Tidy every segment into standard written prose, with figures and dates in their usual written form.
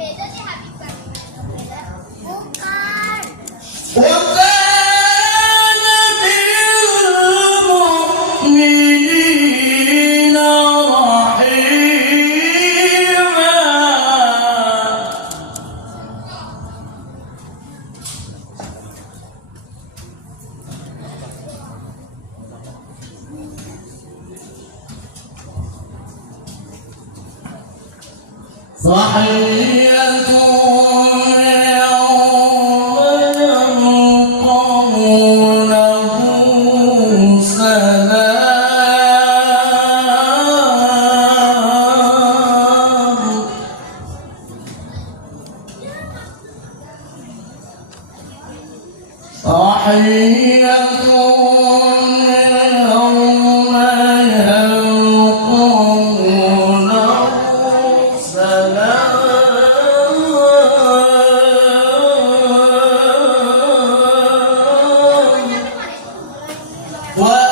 Beda nih Habib. Bukan. صحية يوم يلقونه سلام صحية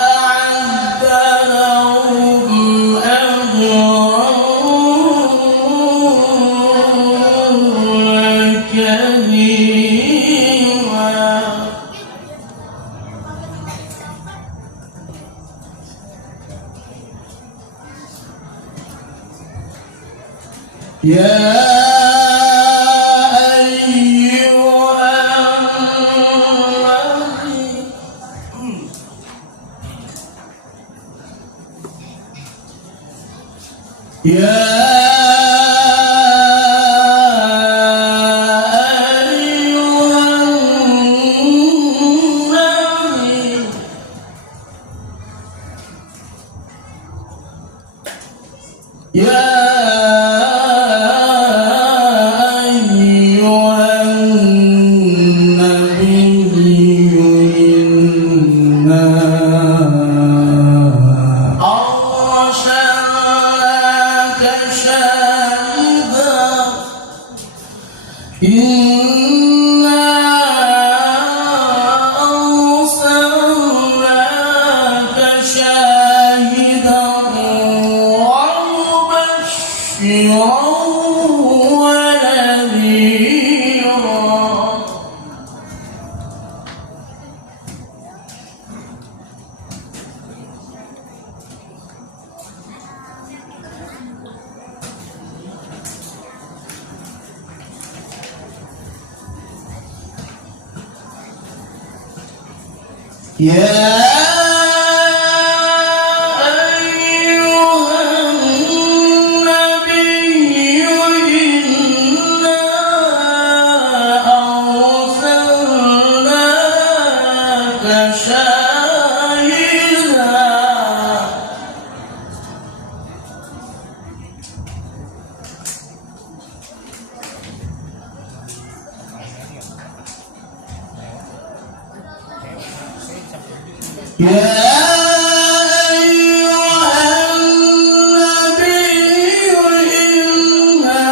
وأعد لهم أجرا كريما يا إنا أرسلناك شاهدا ومبشرا ونذيرا يا أيها النبي إنا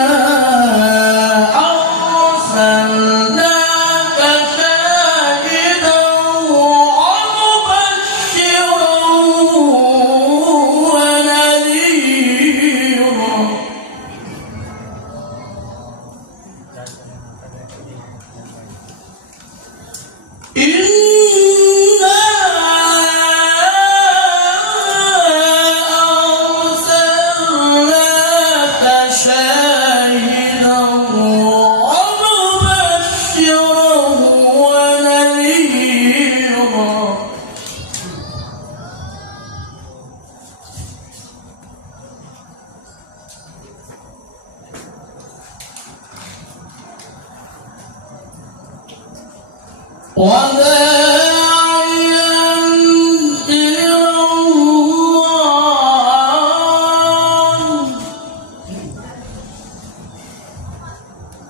أرسلناك شاهدا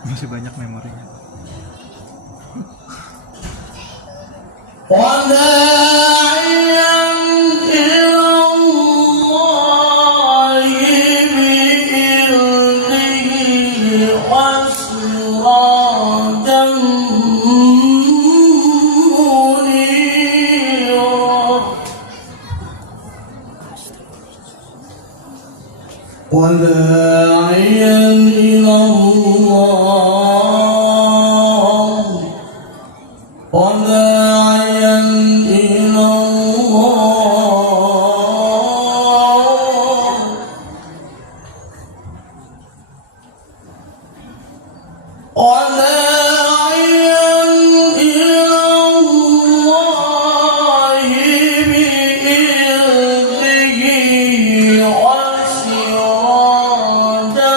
Masih banyak memorinya. وداعيا إلى الله وداعيا إلى الله وداعيا إلى الله بإذنه وسراجا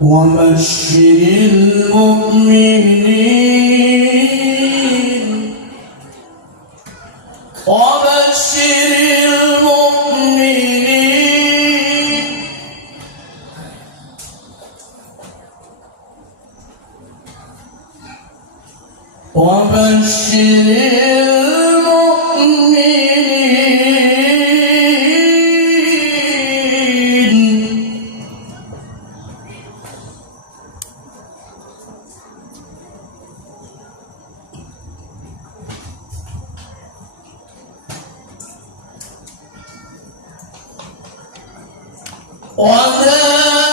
وبشر المؤمنين وبشر المؤمنين وبشر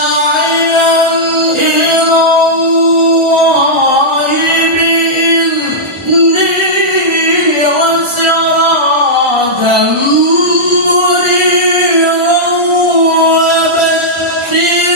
وداعيا إلى الله بإذنه وسراجا منيرا وبشر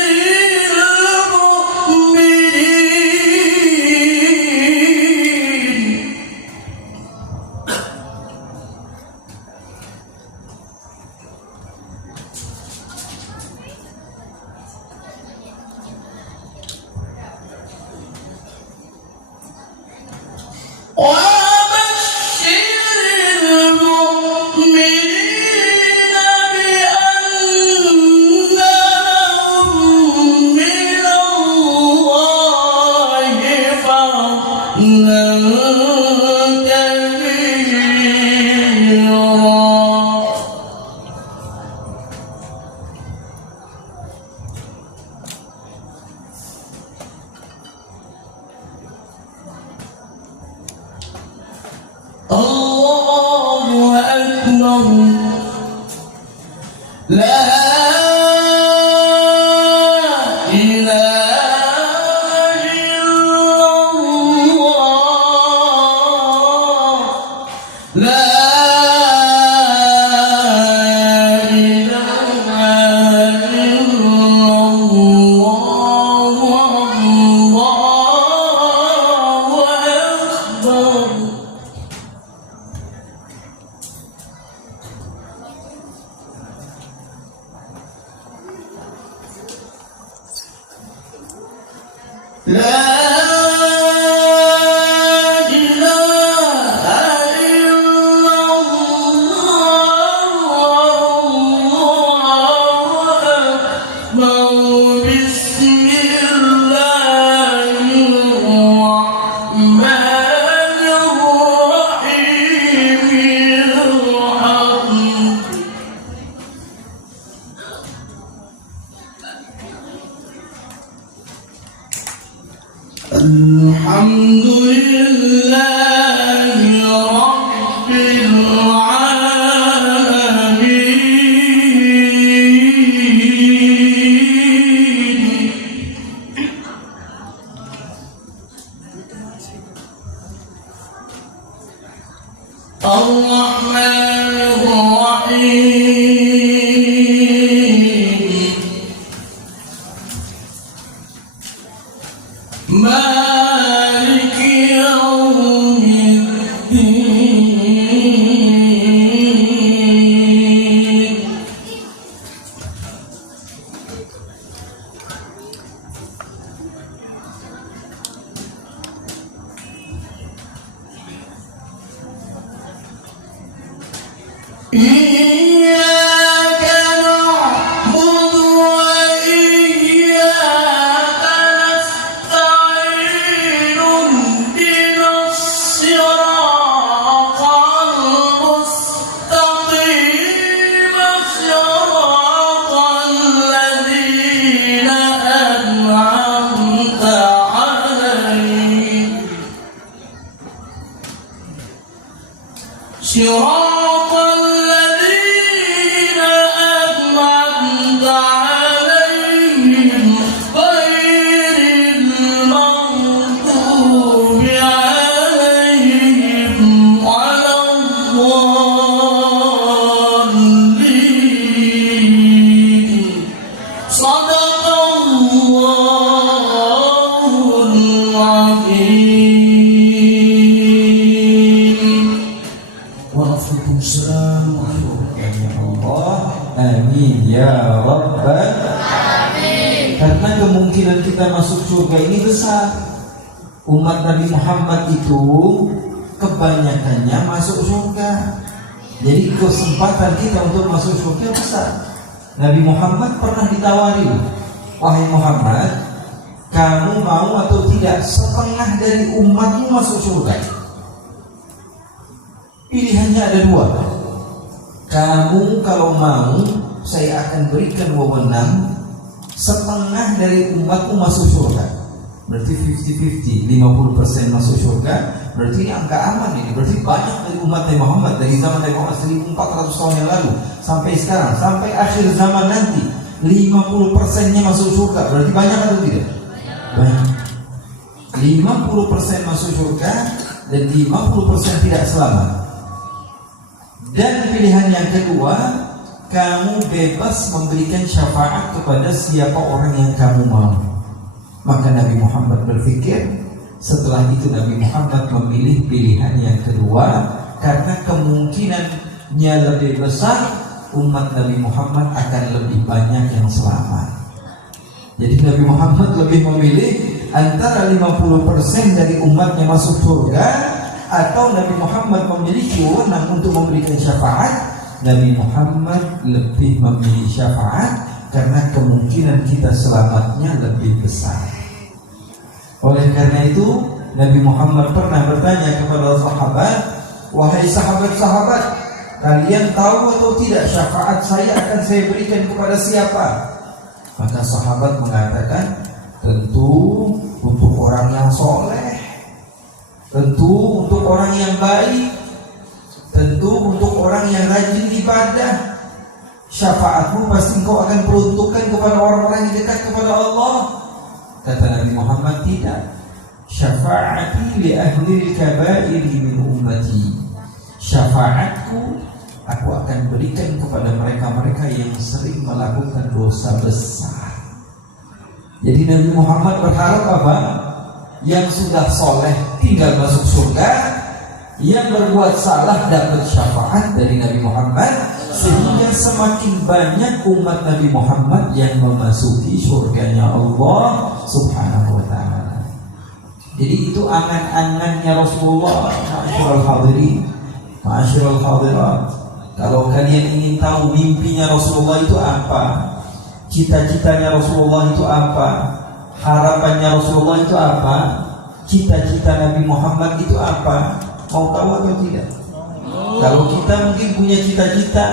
المؤمنين الله أكبر لا إله إلا الله لا إله إلا الله والله أكبر لا إله إلا الله والله أكبر بسم الله الرحمن الرحيم الحمد لله رب العالمين الرحمن الرحيم مالك يوم الدين إياك نعبد وإياك نستعين اهدنا الصراط المستقيم صراط الذين أنعمت عليهم صراط الذين أنعمت عليهم غير المغضوب عليهم ولا الضالين صدق الله العظيم. Waalaikumsalam warahmatullahi wabarakatuh. Amin ya rabbal alamin. Karena kemungkinan kita masuk surga ini besar. Umat Nabi Muhammad itu kebanyakannya masuk surga. Jadi kesempatan kita untuk masuk surga besar. Nabi Muhammad pernah ditawari, wahai Muhammad, kamu mau atau tidak setengah dari umatmu masuk surga? Pilihannya ada dua. Kamu kalau mau, saya akan berikan wewenang setengah dari umatmu masuk surga. Berarti 50-50, 50% masuk surga. Berarti ini angka aman ini. Berarti banyak dari umat Nabi Muhammad, dari zaman Nabi Muhammad 1400 tahun yang lalu sampai sekarang, sampai akhir zaman nanti, 50%-nya masuk surga. Berarti banyak atau tidak? Banyak. 50% masuk surga dan 50% tidak selamat. Dan pilihan yang kedua, kamu bebas memberikan syafaat kepada siapa orang yang kamu mau. Maka Nabi Muhammad berpikir, setelah itu Nabi Muhammad memilih pilihan yang kedua, karena kemungkinannya lebih besar umat Nabi Muhammad akan lebih banyak yang selamat. Jadi Nabi Muhammad lebih memilih antara 50% dari umatnya masuk surga, atau Nabi Muhammad memiliki wewenang untuk memberikan syafaat. Nabi Muhammad lebih memilih syafaat karena kemungkinan kita selamatnya lebih besar. Oleh karena itu Nabi Muhammad pernah bertanya kepada sahabat, wahai sahabat-sahabat, kalian tahu atau tidak syafaat saya akan saya berikan kepada siapa? Maka sahabat mengatakan, tentu untuk orang yang soleh, tentu untuk orang yang baik, tentu untuk orang yang rajin ibadah. Syafaatmu pasti engkau akan peruntukkan kepada orang-orang yang dekat kepada Allah. Kata Nabi Muhammad, tidak. Syafaati li ahli al-kabair min ummati. Syafaatku aku akan berikan kepada mereka-mereka yang sering melakukan dosa besar. Jadi Nabi Muhammad berharap apa? Yang sudah soleh tinggal masuk surga, yang berbuat salah dapat syafaat dari Nabi Muhammad, sehingga semakin banyak umat Nabi Muhammad yang memasuki surganya Allah Subhanahu wa ta'ala. Jadi itu angan-angannya Rasulullah. Ma'asyiral hadirin, ma'asyiral hadirat, kalau kalian ingin tahu mimpinya Rasulullah itu apa, cita-citanya Rasulullah itu apa, harapannya Rasulullah itu apa, cita-cita Nabi Muhammad itu apa, mau tahu atau tidak? Kalau kita mungkin punya cita-cita,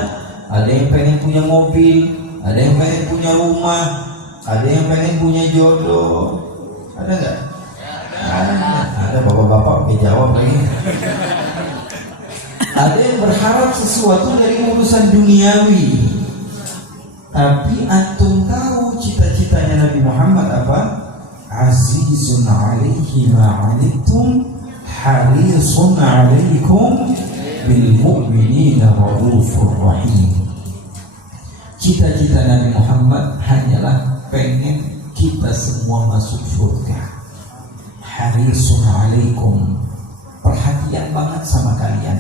ada yang pengen punya mobil, ada yang pengen punya rumah, ada yang pengen punya jodoh, ada nggak? Ada bapak-bapak pakai jawab lagi. Ada yang berharap sesuatu dari urusan duniawi. Tapi antum tahu cita-citanya Nabi Muhammad apa? Azizun alaihi ma'anittum harisun alaikum bil mu'minina raufur rahim. Cita-cita Nabi Muhammad hanyalah pengen kita semua masuk surga. Harisun alaikum, perhatian banget sama kalian.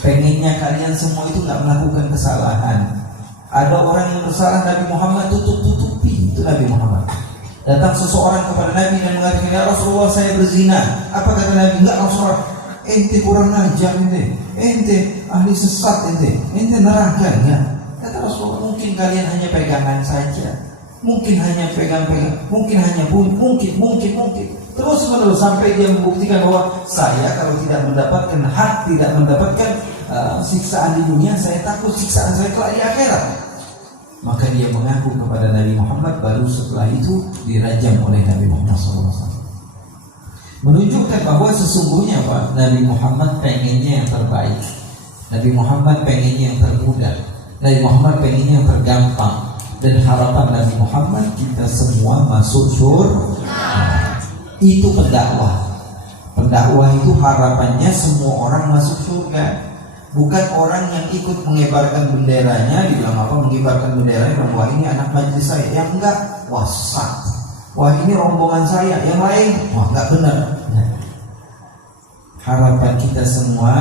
Pengennya kalian semua itu gak melakukan kesalahan. Ada orang yang bersalah, Nabi Muhammad tutup-tutupi. Itu Nabi Muhammad. Datang seseorang kepada Nabi dan mengatakan, ya Rasulullah saya berzina. Apa kata Nabi? Enggak Rasulullah, ente kurang ajar ente ahli sesat ente neraka ya. Kata Rasulullah, mungkin kalian hanya pegangan saja, mungkin hanya pegang-pegang, mungkin hanya mungkin terus menerus sampai dia membuktikan bahwa saya kalau tidak mendapatkan hak, tidak mendapatkan siksaan di dunia, saya takut siksaan saya kelak di akhirat. Maka dia mengaku kepada Nabi Muhammad, baru setelah itu dirajam oleh Nabi Muhammad SAW. Menunjukkan bahwa sesungguhnya Pak, Nabi Muhammad pengennya yang terbaik, Nabi Muhammad pengennya yang termudah, Nabi Muhammad pengennya yang tergampang. Dan harapan Nabi Muhammad kita semua masuk surga. Itu pendakwah. Pendakwah itu harapannya semua orang masuk surga. Bukan orang yang ikut mengibarkan benderanya, dibilang apa mengibarkan benderanya, wah ini anak majelis saya, yang enggak, wah sesat. Wah ini rombongan saya, yang lain, wah enggak benar. Harapan kita semua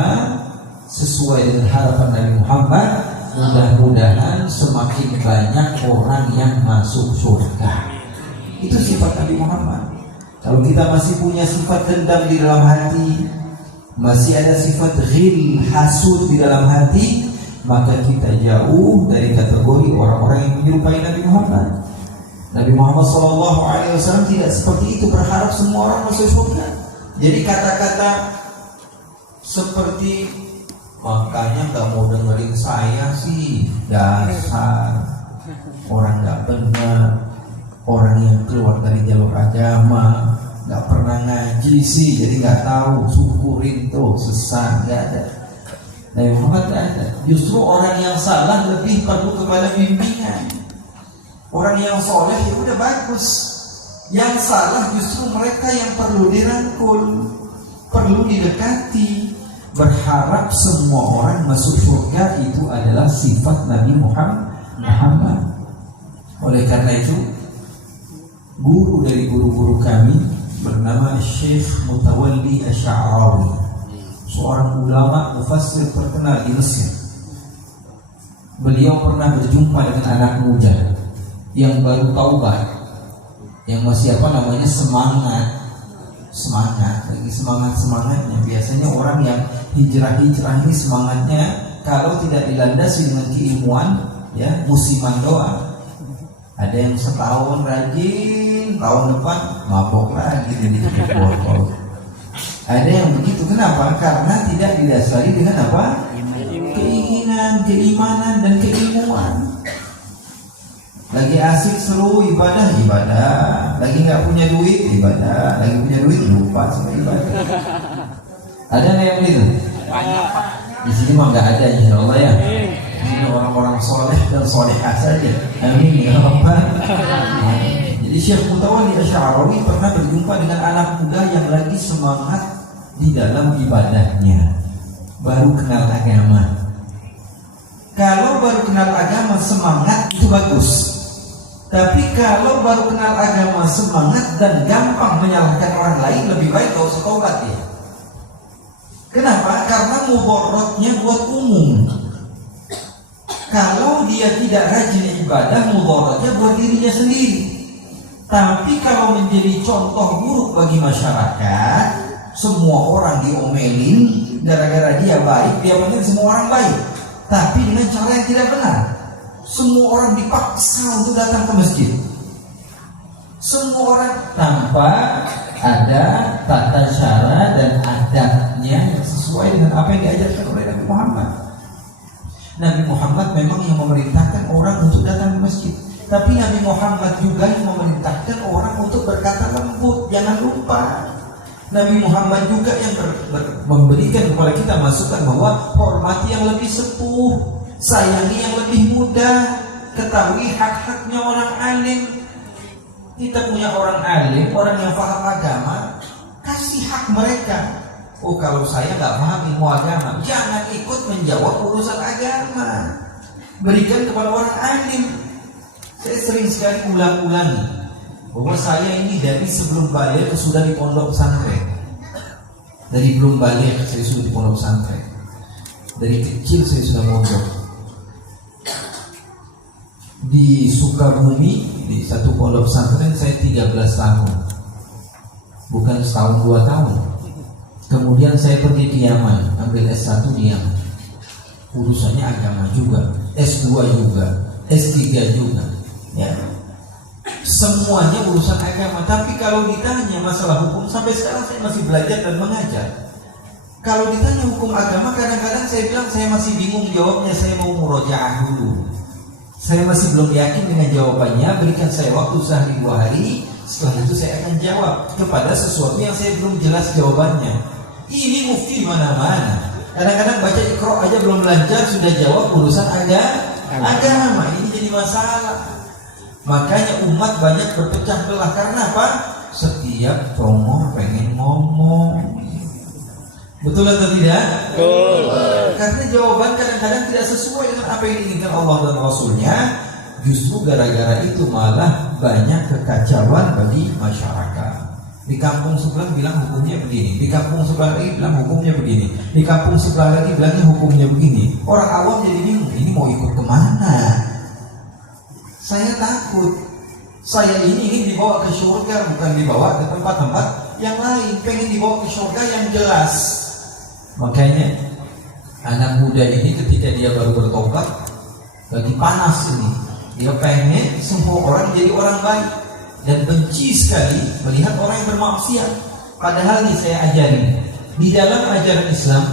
sesuai dengan harapan Nabi Muhammad. Mudah-mudahan semakin banyak orang yang masuk surga. Itu sifat Nabi Muhammad. Kalau kita masih punya sifat dendam di dalam hati, masih ada sifat ghil, hasud di dalam hati, maka kita jauh dari kategori orang-orang yang menyerupai Nabi Muhammad. Nabi Muhammad SAW tidak seperti itu, berharap semua orang masuk surga. Jadi kata-kata seperti makanya nggak mau dengerin saya sih, dasar orang nggak benar, orang yang keluar dari jalur agama, nggak pernah ngaji sih, jadi nggak tahu, syukurin tuh, sesat, nggak ada. Nabi Muhammad nggak ada. Justru orang yang salah lebih perlu kepada bimbingan. Orang yang soleh ya udah bagus. Yang salah justru mereka yang perlu dirangkul, perlu didekati. Berharap semua orang masuk surga itu adalah sifat Nabi Muhammad. Oleh karena itu, guru dari guru-guru kami bernama Syekh Mutawalli Asy'arawi, seorang ulama mufassir terkenal di Mesir. Beliau pernah berjumpa dengan anak muda yang baru taubat, yang masih semangat, lagi semangatnya. Biasanya orang yang hijrah ini semangatnya kalau tidak dilandasi dengan keilmuan, ya musiman doang. Ada yang setahun rajin, tahun depan mabok lagi jadi botol. Ada yang begitu. Kenapa? Karena tidak didasari dengan apa? Keinginan, keimanan, dan keilmuan. Lagi asik seru ibadah, lagi nggak punya duit ibadah, lagi punya duit lupa sama ibadah. Ada nggak yang begitu? Di sini mah nggak ada, insya Allah ya. Di sini orang-orang soleh dan solehah saja. Amin ya rabbal alamin. Jadi Syekh Mutawalli Asy'arawi pernah berjumpa dengan anak muda yang lagi semangat di dalam ibadahnya, baru kenal agama. Kalau baru kenal agama semangat itu bagus. Tapi kalau baru kenal agama semangat dan gampang menyalahkan orang lain, lebih baik gak usah taubat ya. Kenapa? Karena mudaratnya buat umum. Kalau dia tidak rajin ibadah, mudaratnya buat dirinya sendiri. Tapi kalau menjadi contoh buruk bagi masyarakat, semua orang diomelin gara-gara dia baik, dia pengen semua orang baik, tapi dengan cara yang tidak benar. Semua orang dipaksa untuk datang ke masjid. Semua orang tanpa ada tata cara dan adatnya yang sesuai dengan apa yang diajarkan oleh Nabi Muhammad. Nabi Muhammad memang yang memerintahkan orang untuk datang ke masjid, tapi Nabi Muhammad juga yang memerintahkan orang untuk berkata lembut. Jangan lupa, Nabi Muhammad juga yang memberikan kepada kita masukan bahwa hormati yang lebih sepuh, sayangi yang lebih muda, ketahui hak-haknya orang alim. Kita punya orang alim, orang yang paham agama, kasih hak mereka. Oh, kalau saya nggak paham ilmu agama, jangan ikut menjawab urusan agama. Berikan kepada orang alim. Saya sering sekali ulang-ulangi bahwa saya ini dari sebelum balik sudah di pondok pesantren. Dari belum balik saya sudah di pondok pesantren. Dari kecil saya sudah mondok di Sukabumi, di satu pondok pesantren saya 13 tahun, bukan setahun 2 tahun. Kemudian saya pergi ke Yaman, ambil S1 di Yaman, urusannya agama juga, S2 juga, S3 juga, ya. Semuanya urusan agama. Tapi kalau ditanya masalah hukum, sampai sekarang saya masih belajar dan mengajar. Kalau ditanya hukum agama, kadang-kadang saya bilang saya masih bingung jawabnya, saya mau murojaah dulu. Saya masih belum yakin dengan jawabannya. Berikan saya waktu sehari 2 hari, setelah itu saya akan jawab kepada sesuatu yang saya belum jelas jawabannya. Ini mufti mana-mana. Kadang-kadang baca Iqra aja belum lancar sudah jawab urusan agama. Ini jadi masalah. Makanya umat banyak berpecah belah. Karena apa? Setiap congor pengen ngomong. Betul atau tidak? Betul. Karena jawaban kadang-kadang tidak sesuai dengan apa yang diinginkan Allah dan Rasulnya. Justru gara-gara itu malah banyak kekacauan bagi masyarakat. Di kampung sebelah bilang hukumnya begini, di kampung sebelah lagi bilang hukumnya begini, di kampung sebelah lagi bilangnya hukumnya begini. Orang awam jadi bingung, ini mau ikut kemana? Saya takut Saya ini ingin dibawa ke surga, bukan dibawa ke tempat-tempat yang lain. Pengen dibawa ke surga yang jelas. Makanya anak muda ini ketika dia baru bertobat, lagi panas ini, dia pengen semua orang jadi orang baik dan benci sekali melihat orang yang bermaksiat. Padahal nih saya ajarin, di dalam ajaran Islam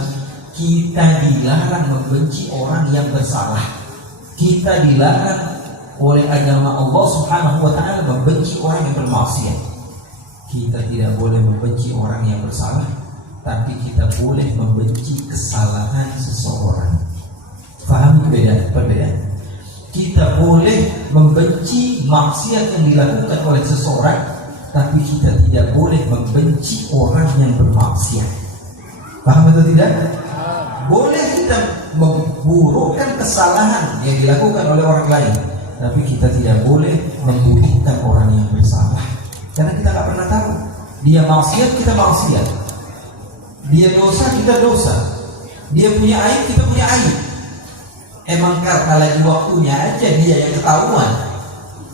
kita dilarang membenci orang yang bersalah. Kita dilarang oleh agama Allah Subhanahu wa taala membenci orang yang bermaksiat. Kita tidak boleh membenci orang yang bersalah, tapi kita boleh membenci kesalahan seseorang. Paham perbedaan? Kita boleh membenci maksiat yang dilakukan oleh seseorang, tapi kita tidak boleh membenci orang yang bermaksiat. Paham atau tidak? Boleh kita memburukkan kesalahan yang dilakukan oleh orang lain, tapi kita tidak boleh memburukkan orang yang bersalah. Karena kita nggak pernah tahu. Dia maksiat, kita maksiat. Dia dosa, kita dosa. Dia punya aib, kita punya aib. Emang karena lagi waktunya aja dia yang ketahuan,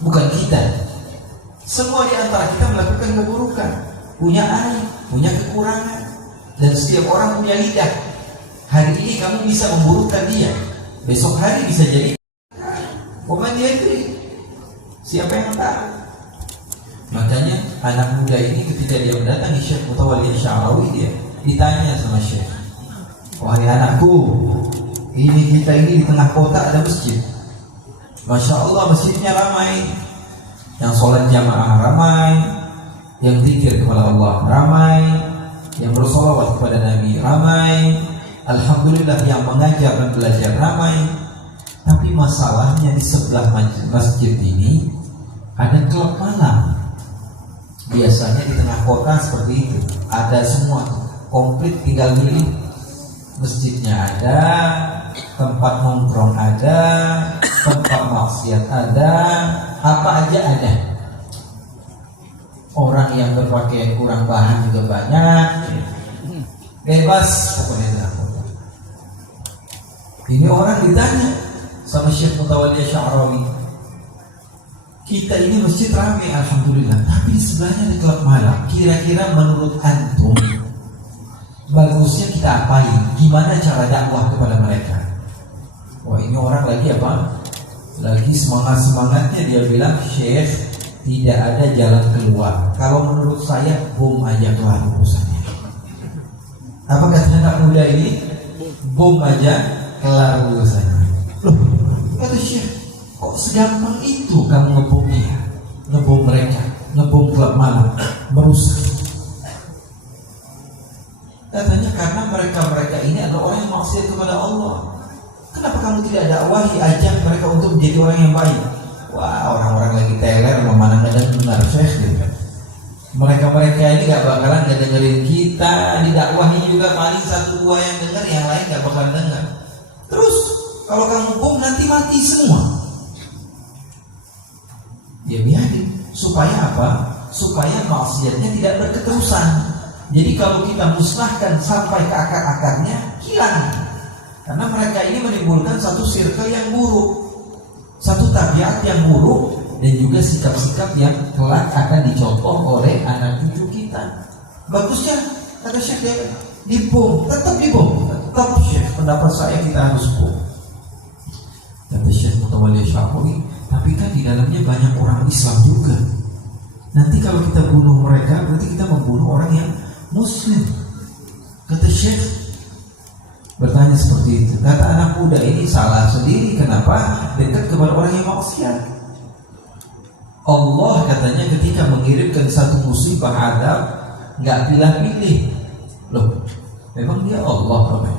bukan kita. Semua di antara kita melakukan keburukan, punya aib, punya kekurangan, dan setiap orang punya lidah. Hari ini kamu bisa memburukkan dia, besok hari bisa jadi siapa yang tahu? Makanya anak muda ini ketika dia mendatangi Syekh Mutawalli Sya'rawi, dia ditanya sama Syekh, wahai anakku, ini kita ini di tengah kota ada masjid, Masya Allah masjidnya ramai, yang sholat jamaah ramai, yang zikir kepada Allah ramai, yang bersolawat kepada Nabi ramai, alhamdulillah yang mengajar dan belajar ramai. Tapi masalahnya di sebelah masjid ini ada klub malam. Biasanya di tengah kota seperti itu, ada semua komplit, tinggal milih. Masjidnya ada, tempat nongkrong ada, tempat maksiat ada, apa aja ada. Orang yang berpakaian kurang bahan juga banyak. Bebas pokoknya tengah kota. Ini orang ditanya sama Syekh Mutawalli Sya'rawi, kita ini masjid ramai alhamdulillah, tapi di sebelahnya ada klub malam. Kira-kira menurut antum bagusnya kita apain? Gimana cara dakwah kepada mereka? Wah, ini orang lagi apa? Lagi semangat-semangatnya dia bilang, Syekh, tidak ada jalan keluar. Kalau menurut saya bom aja kelar urusannya. Apa kata anak muda ini? Bom aja kelar urusannya. Loh, kata Syekh, kok segampang itu kamu ngebom dia, ngebom mereka, ngebom klub malam, merusak? Katanya karena mereka ini adalah orang yang maksiat kepada Allah. Kenapa kamu tidak dakwahi, ajak mereka untuk menjadi orang yang baik? Wah, orang-orang lagi teler, memandang-mandang benar Syekh gitu. Mereka ini gak bakalan gak dengerin kita, didakwahi juga paling 1-2 yang denger, yang lain gak bakalan denger. Terus kalau kamu bom nanti mati semua. Ya biarin. Supaya apa? Supaya maksiatnya tidak berketerusan. Jadi kalau kita musnahkan sampai ke akar-akarnya, hilang. Karena mereka ini menimbulkan satu circle yang buruk, satu tabiat yang buruk, dan juga sikap-sikap yang kelak akan dicontoh oleh anak cucu kita. Bagusnya kata Syekh dia dibom, tetap dibom. Tetap Syekh, pendapat saya kita harus bom. Kata Syekh Mutawalli Sya'rawi, tapi kan di dalamnya banyak orang Islam juga. Nanti kalau kita bunuh mereka, berarti kita membunuh orang yang Muslim. Kata Syekh bertanya seperti itu. Kata anak muda ini salah sendiri. Kenapa dekat kepada orang yang maksiat? Allah katanya ketika mengirimkan satu musibah adab, nggak pilih-pilih. Loh, memang dia Allah apa?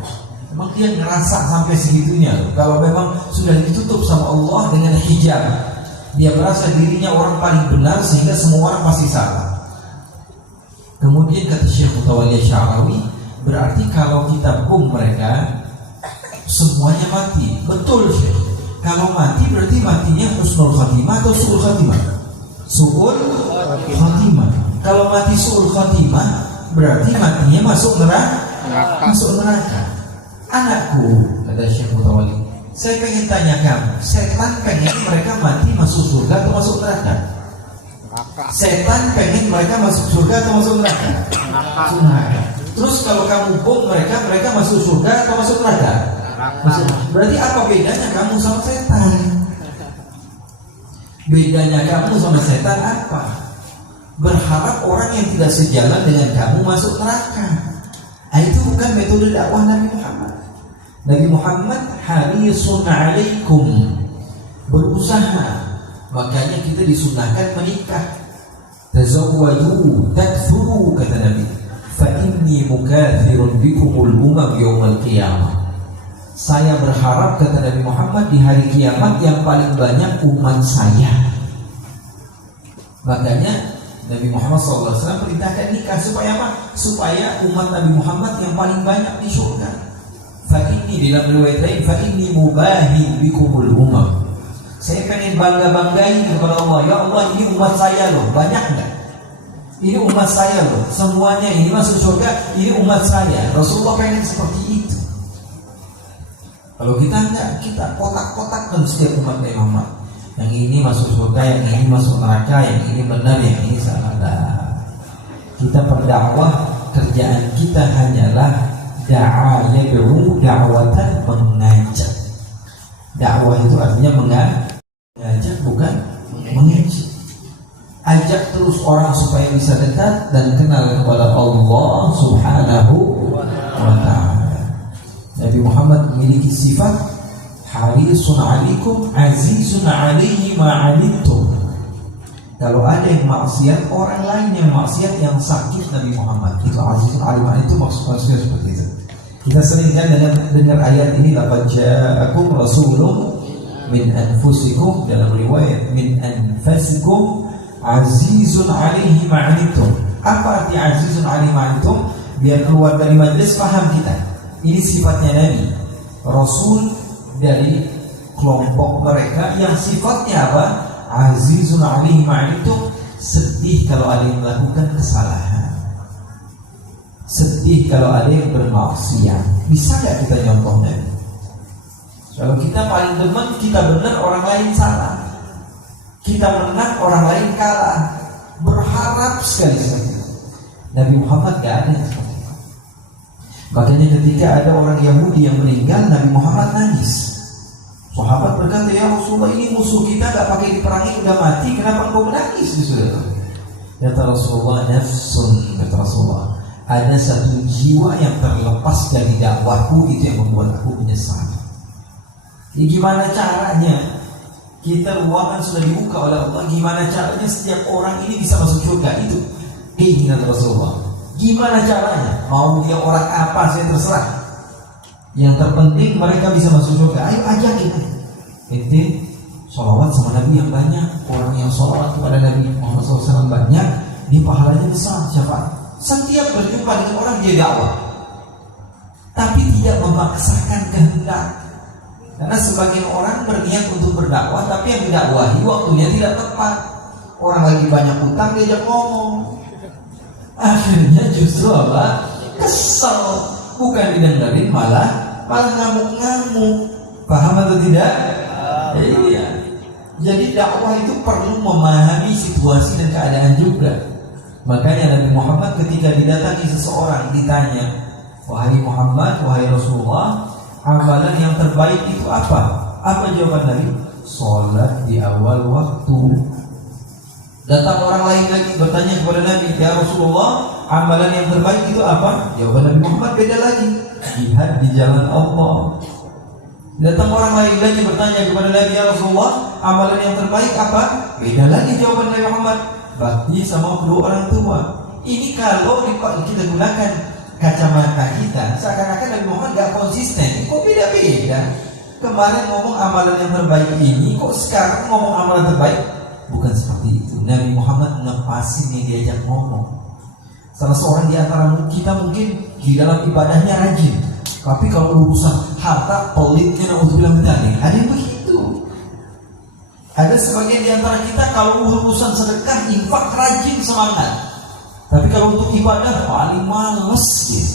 Memang dia ngerasa sampai segitunya. Kalau memang sudah ditutup sama Allah dengan hijab, dia merasa dirinya orang paling benar sehingga semua orang pasti salah. Kemudian kata Syekh Mutawalli Sya'rawi, berarti kalau kita bom mereka, semuanya mati. Betul Syekh. Kalau mati berarti matinya husnul khatimah atau su'ul khatimah? Su'ul khatimah. Kalau mati su'ul khatimah, berarti matinya masuk neraka. Masuk neraka. Anakku, kata Syekh Mutawalli, saya pengen tanya kamu, setan pengen mereka mati masuk surga atau masuk neraka? Setan pengen mereka masuk surga atau masuk neraka? Surga. Terus kalau kamu bom mereka masuk surga atau masuk neraka? Berarti apa bedanya kamu sama setan? Bedanya kamu sama setan apa? Berharap orang yang tidak sejalan dengan kamu masuk neraka. Itu bukan metode dakwah Nabi Muhammad. Nabi Muhammad harisun alaikum, berusaha. Makanya kita disunahkan menikah. Tazawwaju takthuru, kata Nabi. Fa inni mukathirun bikumul umam yaumal qiyamah. Saya berharap, kata Nabi Muhammad, di hari kiamat yang paling banyak umat saya. Makanya Nabi Muhammad SAW perintahkan nikah supaya apa? Supaya umat Nabi Muhammad yang paling banyak di surga. Fa inni, dalam riwayat lain, fa inni mubahi bikumul umam. Saya pengen bangga-banggain kepada Allah. Ya Allah, ini umat saya loh. Banyak enggak? Ini umat saya loh. Semuanya ini masuk surga. Ini umat saya. Rasulullah pengen seperti itu. Kalau kita enggak, kita kotak-kotakkan setiap umat Nabi Muhammad. Yang ini masuk surga, yang ini masuk neraka, yang ini benar, yang ini salah. Kita berdakwah, kerjaan kita hanyalah da'a yad'u da'watan, mengajak. Dakwah itu artinya mengajak, bukan mengejek. Ajak terus orang supaya bisa dekat dan kenal kepada Allah Subhanahu wa ta'ala. Nabi Muhammad memiliki sifat harisun alaikum azizun alaihi ma'anittum. Kalau ada yang maksiat, orang lain yang maksiat, yang sakit, Nabi Muhammad itu azizun alaihi ma'anittum, maksudnya seperti itu. Kita sering kan dengar ayat ini, laqad ja'akum rasulun min anfusikum, dalam riwayat min anfasikum azizun alaihi ma'anittum. Apa arti azizun alaihi ma'anittum? Biar keluar dari majelis paham kita. Ini sifatnya Nabi, Rasul dari kelompok mereka yang sifatnya apa? Azizun alaihi ma'anittum, sedih kalau ada yang melakukan kesalahan, sedih kalau ada yang bermaksiat. Bisa gak kita contohnya? Kalau kita paling demen, kita benar, orang lain salah. Kita menang, orang lain kalah. Berharap sekali. Nabi Muhammad gak ada yang seperti itu. Makanya ketika ada orang Yahudi yang meninggal, Nabi Muhammad nangis. Sahabat berkata, ya Rasulullah, ini musuh kita gak pakai diperangi, udah mati, kenapa engkau menangis? Kata Rasulullah, nafsun, kata Rasulullah, ada satu jiwa yang terlepas dari dakwahku, itu yang membuat aku menyesal. Jadi gimana caranya? Kita ruangan sudah dibuka oleh Allah. Gimana caranya setiap orang ini bisa masuk surga? Itu keinginan Rasulullah. Gimana caranya? Mau dia orang apa, saya terserah. Yang terpenting mereka bisa masuk surga. Ayo ajakin. Ente sholawat sama Nabi yang banyak. Orang yang sholawat kepada Nabi Muhammad SAW banyak, ini pahalanya besar. Syafaat. Setiap berjumpa dengan orang dia dakwah, tapi tidak memaksakan kehendak. Karena sebagian orang berniat untuk berdakwah, tapi yang didakwahi waktunya tidak tepat. Orang lagi banyak utang, diajak ngomong. Akhirnya justru apa? Kesel. Bukan didengarin, malah ngamuk-ngamuk. Paham atau tidak? Iya. Jadi dakwah itu perlu memahami situasi dan keadaan juga. Makanya Nabi Muhammad ketika didatangi seseorang, ditanya, wahai Muhammad, wahai Rasulullah, amalan yang terbaik itu apa? Apa jawaban Nabi? Salat di awal waktu. Datang orang lain lagi bertanya kepada Nabi, ya Rasulullah, amalan yang terbaik itu apa? Jawaban Nabi Muhammad beda lagi. Jihad di jalan Allah. Datang orang lain lagi bertanya kepada Nabi, ya Rasulullah, amalan yang terbaik apa? Beda lagi jawaban Nabi Muhammad. Bakti sama kedua orang tua. Ini kalau kita gunakan kacamata kita, seakan-akan Nabi Muhammad gak konsisten. Kok beda-beda? Kemarin ngomong amalan yang terbaik ini, kok sekarang ngomong amalan terbaik? Bukan seperti itu. Nabi Muhammad ngepasin yang diajak ngomong. Salah seorang di antara kita mungkin di dalam ibadahnya rajin, tapi kalau urusan harta pelitnya untuk bilang benar, ada yang begitu. Ada sebagian di antara kita kalau urusan sedekah, infak rajin, semangat, tapi kalau untuk ibadah paling malas gitu.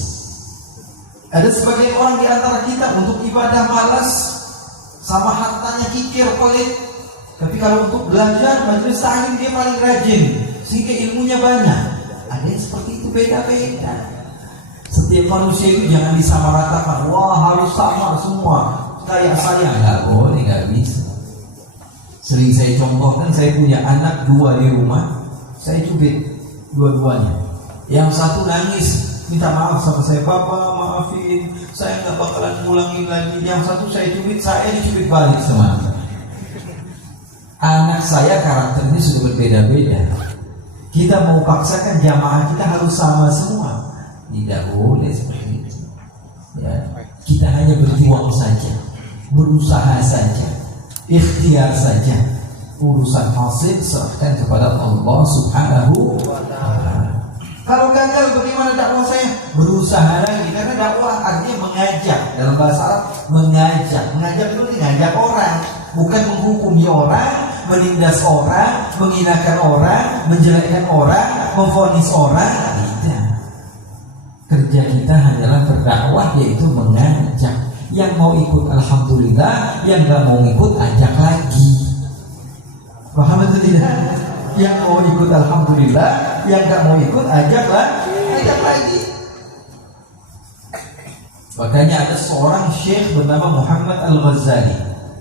Ada sebagian orang di antara kita untuk ibadah malas, sama hartanya kikir, pelit, Tapi kalau untuk belajar majelis ta'lim dia paling rajin, sehingga ilmunya banyak. Ada yang seperti itu, beda-beda. Setiap manusia itu jangan disamaratakan. Wah, harus sama semua kayak saya. Nggak boleh, nggak bisa. Sering saya contohkan, saya punya anak 2 di rumah, saya cubit dua-duanya. Yang satu nangis, minta maaf sama saya, Papa maafin, saya nggak bakalan ngulangin lagi. Yang satu saya cubit, saya dicubit balik sama dia. Anak saya karakternya sudah berbeda-beda. Kita mau paksakan jamaah kita harus sama semua, tidak boleh seperti itu. Ya, kita hanya berjuang saja, berusaha saja, ikhtiar saja. Urusan hasil serahkan kepada Allah Subhanahu wa ta'ala. Kalau gagal bagaimana dakwah saya? Berusaha lagi, karena dakwah artinya mengajak. Dalam bahasa Arab mengajak. Mengajak itu mengajak orang, bukan menghukumi orang, menindas orang, menghinakan orang, menjelekkan orang, memvonis orang. Tidak. Kerja kita hanyalah berdakwah, yaitu mengajak. Yang mau ikut alhamdulillah, yang gak mau ikut ajak lagi. Paham itu tidak? Yang mau ikut alhamdulillah, yang gak mau ikut ajak lagi. Makanya ada seorang syekh bernama Muhammad Al-Ghazali.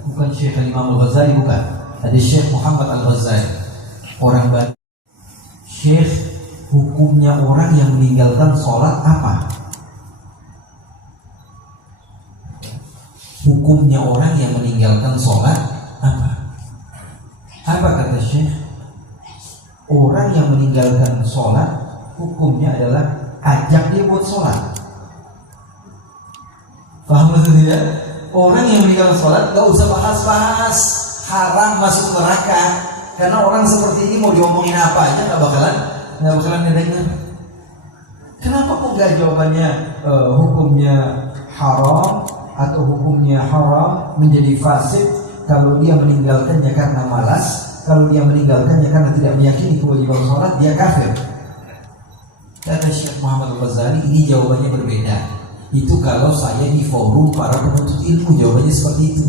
Bukan Syekh Imam Al-Ghazali, bukan. Ada Syekh Muhammad Al-Ghazali, orang Bali. Syekh, hukumnya orang yang meninggalkan sholat apa? Hukumnya orang yang meninggalkan sholat apa? Apa kata Syekh? Orang yang meninggalkan sholat, hukumnya adalah ajak dia buat sholat. Paham maksudnya tidak? Orang yang meninggalkan sholat gak usah bahas-bahas haram masuk neraka, karena orang seperti ini mau diomongin apa aja gak bakalan ngedengar. Kenapa kok gak jawabannya hukumnya haram atau hukumnya haram menjadi fasik kalau dia meninggalkannya karena malas, kalau dia meninggalkannya karena tidak meyakini kewajiban sholat, dia kafir. Kata Syekh Muhammad Al-Ghazali, ini jawabannya berbeda. Itu kalau saya di forum para penuntut ilmu, jawabannya seperti itu.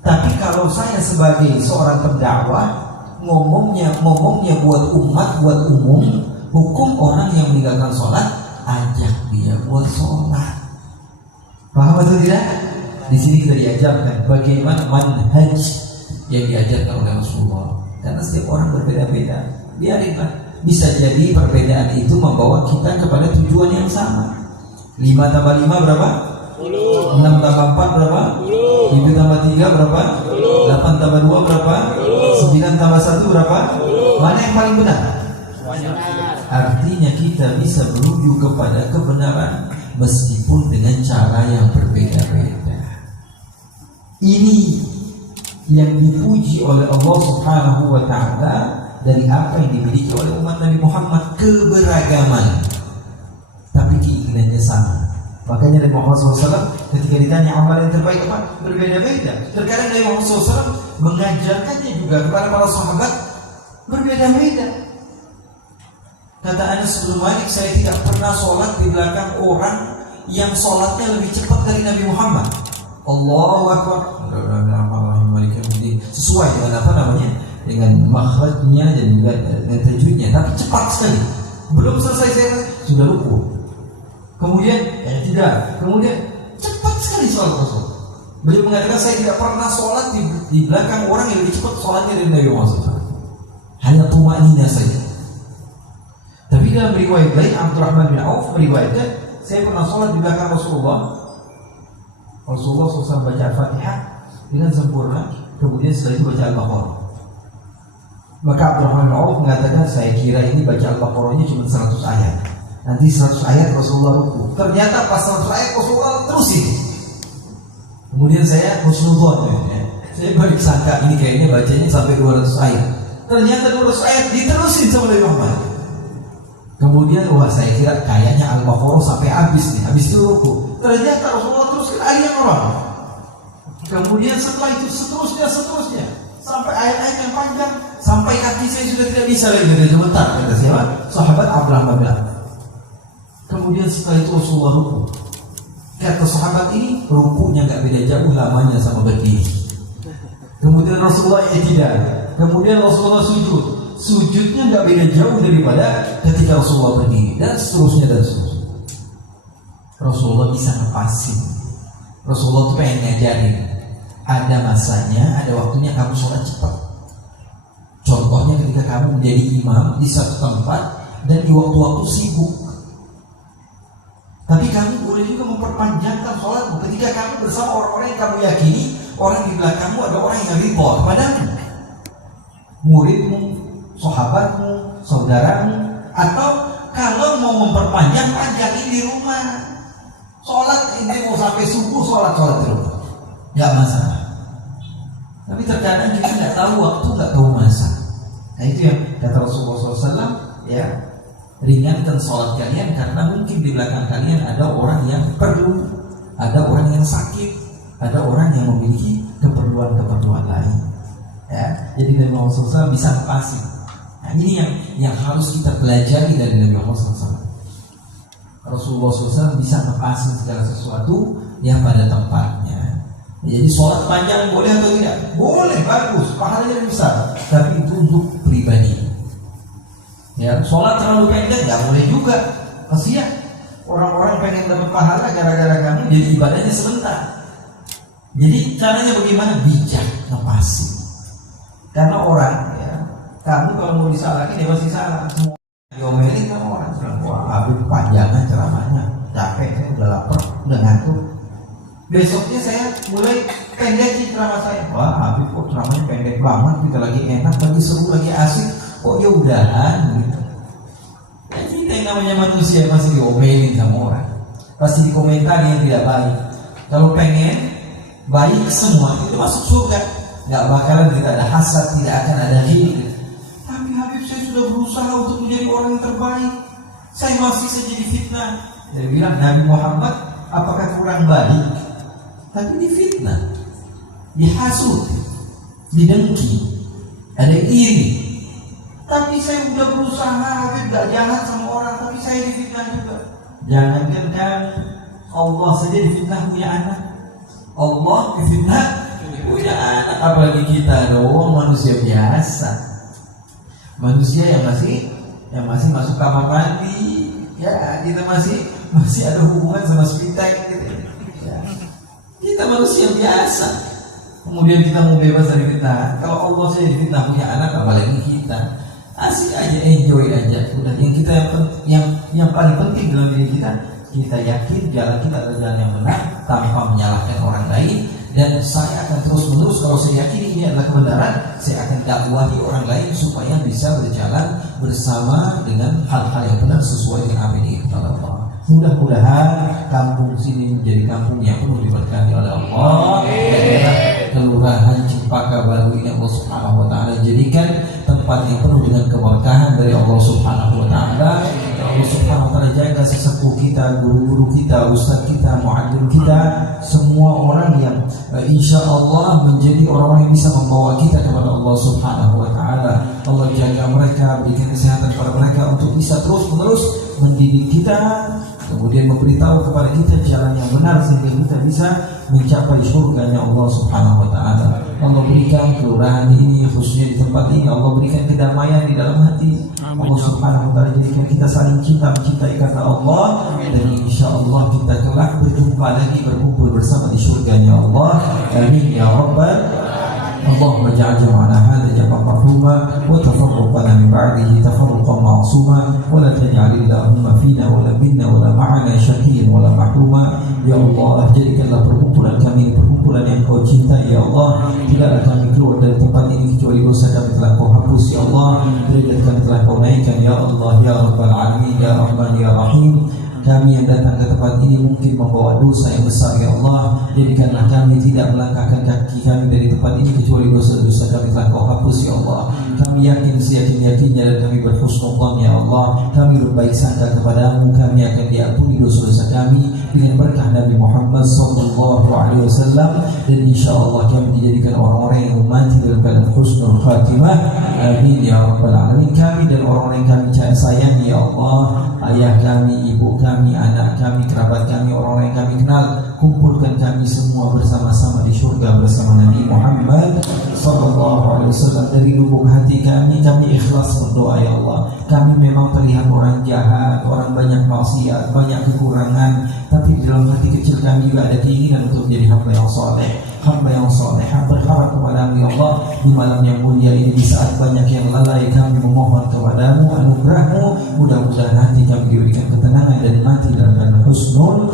Tapi kalau saya sebagai seorang pendakwah, ngomongnya buat umat, buat umum, hukum orang yang meninggalkan sholat, ajak dia buat sholat. Paham atau tidak? Di sini kita diajarkan bagaimana manhaj yang diajarkan oleh Rasulullah. Karena setiap orang berbeda-beda. Biarinlah. Bisa jadi perbedaan itu membawa kita kepada tujuan yang sama. 5 tambah 5 berapa? 6 tambah 4 berapa? 7 tambah 3 berapa? 8 tambah 2 berapa? 9 tambah 1 berapa? Mana yang paling benar? Artinya kita bisa menuju kepada kebenaran meskipun dengan cara yang berbeda-beda. Ini yang dipuji oleh Allah Subhanahu wa ta'ala dari apa yang dimiliki oleh umat Nabi Muhammad, keberagaman, tapi keinginannya sama. Makanya Nabi Muhammad SAW ketika ditanya amal yang terbaik apa, berbeda-beda. Terkadang Nabi Muhammad SAW mengajarkannya juga kepada para sahabat berbeda-beda. Kata Anas bin Malik, saya tidak pernah sholat di belakang orang yang sholatnya lebih cepat dari Nabi Muhammad. Allahu Akbar, sesuai dengan apa namanya, dengan makhrajnya dan juga dengan tajwidnya, tapi cepat sekali. Belum selesai saya sudah ruku. Kemudian tidak, kemudian cepat sekali sholat Rasul. Beliau mengatakan, saya tidak pernah sholat di belakang orang yang lebih cepat sholatnya dari Nabi Muhammad SAW. Hanya tumanina saja. Tapi dalam riwayat lain, Abdurrahman bin Auf meriwayatkan, saya pernah sholat di belakang Rasulullah. Rasulullah SAW baca Al-Fatihah dengan sempurna, kemudian setelah itu baca Al-Baqarah. Maka Abdurrahman bin Auf mengatakan, saya kira ini baca Al-Baqarahnya cuma 100 ayat. Nanti 100 ayat Rasulullah ruku. Ternyata pas 100 ayat Rasulullah terusin. Kemudian saya husnudzon, saya balik sangka ini kayaknya bacanya sampai 200 ayat. Ternyata 200 ayat diterusin sama Nabi Muhammad. Kemudian wah, saya kira kayaknya Al-Baqarah sampai habis nih, habis itu ruku. Ternyata Rasulullah teruskan ayat yang orang. Kemudian setelah itu seterusnya sampai ayat-ayat yang panjang, sampai kaki saya sudah tidak bisa lagi. Sebentar, kata siapa? Sahabat Abdurrahman bin Auf. Kemudian setelah itu Rasulullah ruku. Kata sahabat ini, rukunya nggak beda jauh lamanya sama berdiri. Kemudian Rasulullah tidak. Kemudian Rasulullah sujud. Sujudnya nggak beda jauh daripada ketika Rasulullah berdiri, dan seterusnya dan seterusnya. Rasulullah bisa ngepasin. Rasulullah tuh pengen ngajarin. Ada masanya, ada waktunya kamu sholat cepat. Contohnya ketika kamu menjadi imam di satu tempat dan di waktu-waktu sibuk. Tapi kamu boleh juga memperpanjangkan sholatmu ketika kamu bersama orang-orang yang kamu yakini, orang di belakangmu ada orang yang ridho kepadamu, muridmu, sahabatmu, saudaramu. Atau kalau mau memperpanjang, panjangin di rumah. Sholat ini mau sampai subuh, sholat di rumah, nggak masalah. Tapi terkadang kita nggak tahu waktu, nggak tahu masa. Nah itu yang kata Rasulullah SAW, ya, ringankan sholat kalian karena mungkin di belakang kalian ada orang yang perlu, ada orang yang sakit, ada orang yang memiliki keperluan lain. Ya, jadi Nabi Muhammad SAW bisa ngepasi. Nah ini yang harus kita pelajari dari Nabi Muhammad SAW. Rasulullah SAW bisa ngepasi segala sesuatu yang pada tempatnya. Jadi sholat panjang boleh atau tidak? Boleh, bagus, pahalanya besar. Tapi itu untuk pribadi. Ya, sholat terlalu pendek nggak boleh juga. Kasihan orang-orang pengen dapat pahala gara-gara kamu jadi ibadahnya sebentar. Jadi caranya bagaimana? Bijak, ngepasi. Karena orang, ya, kamu kalau mau disalahin ya pasti salah. Semua diomelin sama orang. Wah, habis panjangan ceramahnya, capek, saya udah lapar, udah ngantuk. Besoknya saya mulai pendekin ceramah saya. Wah, habis kok ceramahnya pendek banget, kita lagi enak, lagi seru, lagi asik. Kok ya udahan gitu. Ya, kita yang namanya manusia pasti diomelin sama orang, pasti dikomentari yang tidak baik. Kalau pengen baik semua itu masuk surga, nggak bakalan kita ada hasad, tidak akan ada ghil. Tapi Habib, saya sudah berusaha untuk menjadi orang yang terbaik, saya masih saja difitnah. Dia bilang, Nabi Muhammad apakah kurang baik? Tapi difitnah, dihasut, didengki, ada yang iri. Tapi saya udah berusaha, Habib, gak jahat sama orang, tapi saya difitnah juga. Jangankan kan Allah saja difitnah punya anak, Allah difitnah punya anak, apalagi kita dong, manusia biasa, manusia yang masih masuk kamar mandi, ya, kita masih ada hubungan sama spitek gitu, ya. Kita manusia biasa. Kemudian kita mau bebas dari fitnah. Kalau Allah saja difitnah punya anak, apalagi kita. Asik aja, enjoy aja. Udah, yang paling penting dalam diri kita yakin jalan kita adalah jalan yang benar tanpa menyalahkan orang lain. Dan saya akan terus menerus, kalau saya yakin ini adalah kebenaran, saya akan dakwahi orang lain supaya bisa berjalan bersama dengan hal-hal yang benar sesuai dengan apa yang diinginkan Allah. Mudah-mudahan kampung sini menjadi kampung yang penuh diberkahi oleh Allah. Kelurahan Cempaka Baru ini Allah Subhanahu wa taala jadikan tempat yang penuh dengan keberkahan dari Allah Subhanahu wa taala. Allah Subhanahu wa taala jaga sesepuh kita, guru-guru kita, ustaz kita, muadzin kita, semua orang yang insya Allah menjadi orang-orang yang bisa membawa kita kepada Allah Subhanahu wa taala. Allah jaga mereka, berikan kesehatan kepada mereka untuk bisa terus-menerus mendidik kita, kemudian memberitahu kepada kita jalan yang benar sehingga kita bisa mencapai surganya Allah Subhanahu wa taala. Allah berikan kelurahan ini, khususnya di tempat ini, Allah berikan kedamaian di dalam hati. Allah Subhanahu wa taala jadikan kita saling cinta mencintai kata Allah, dan insyaallah kita kelak berjumpa lagi, berkumpul bersama di surganya Allah. Amin ya rabbal. اللهم اجعل جمعنا هذا جمعا مرحوما وتفرقنا من بعده تفرقا معصوما ولا تجعل اللهم فينا ولا منا ولا معنا شقيا ولا محروما. Ya Allah, jadikanlah perkumpulan kami perkumpulan yang Kau cintai ya Allah. Tidaklah kami keluar dari tempat ini kecuali dosa kami telah Kau hapus ya Allah, derajat kami telah Kau naikkan ya Allah ya Rabbal Alamin ya Rahman ya Rahim. Kami yang datang ke tempat ini mungkin membawa dosa yang besar ya Allah. Jadikanlah kami tidak melangkahkan kaki kami dari tempat ini kecuali dosa-dosa kami telah Kau hapus ya Allah. Kami yakin seyakin-yakinnya dan kami berhusnudzon ya Allah. Kami berbaik sangka kepadamu, kami akan diampuni dosa-dosa kami dengan berkah Nabi Muhammad SAW, dan insya Allah kami dijadikan orang-orang yang mati dalam keadaan husnul khatimah. Amin ya Rabbal Alamin. Kami dan orang-orang yang kami sayang ya Allah, ayah kami, ibu kami, anak kami, kerabat kami, orang-orang yang kami kenal, kumpulkan kami semua bersama-sama di surga bersama Nabi Muhammad Sallallahu Alaihi Wasallam. Dari lubuk hati kami ikhlas berdoa, ya Allah. Kami memang terlihat orang jahat, orang banyak maksiat, banyak kekurangan, tapi di dalam hati kecil kami juga ada keinginan untuk menjadi hamba yang soleh, hamba yang soleh. Berharap kepadamu, ya Allah, di malam yang mulia ini, di saat banyak yang lalai, kami memohon kepadamu anugerahmu. Mudah-mudahan hati kami diberikan ketenangan dan mati dalam husnul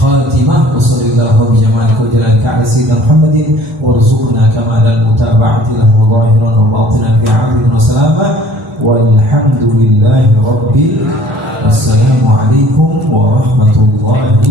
khatimah. Wassallallahu bijamaliko jalan ka'asina Muhammadin warzuqna kamalal mutaba'ati lahu zahiran wa batinan fi 'afwin wa salamah walhamdulillahi rabbil. Assalamualaikum warahmatullahi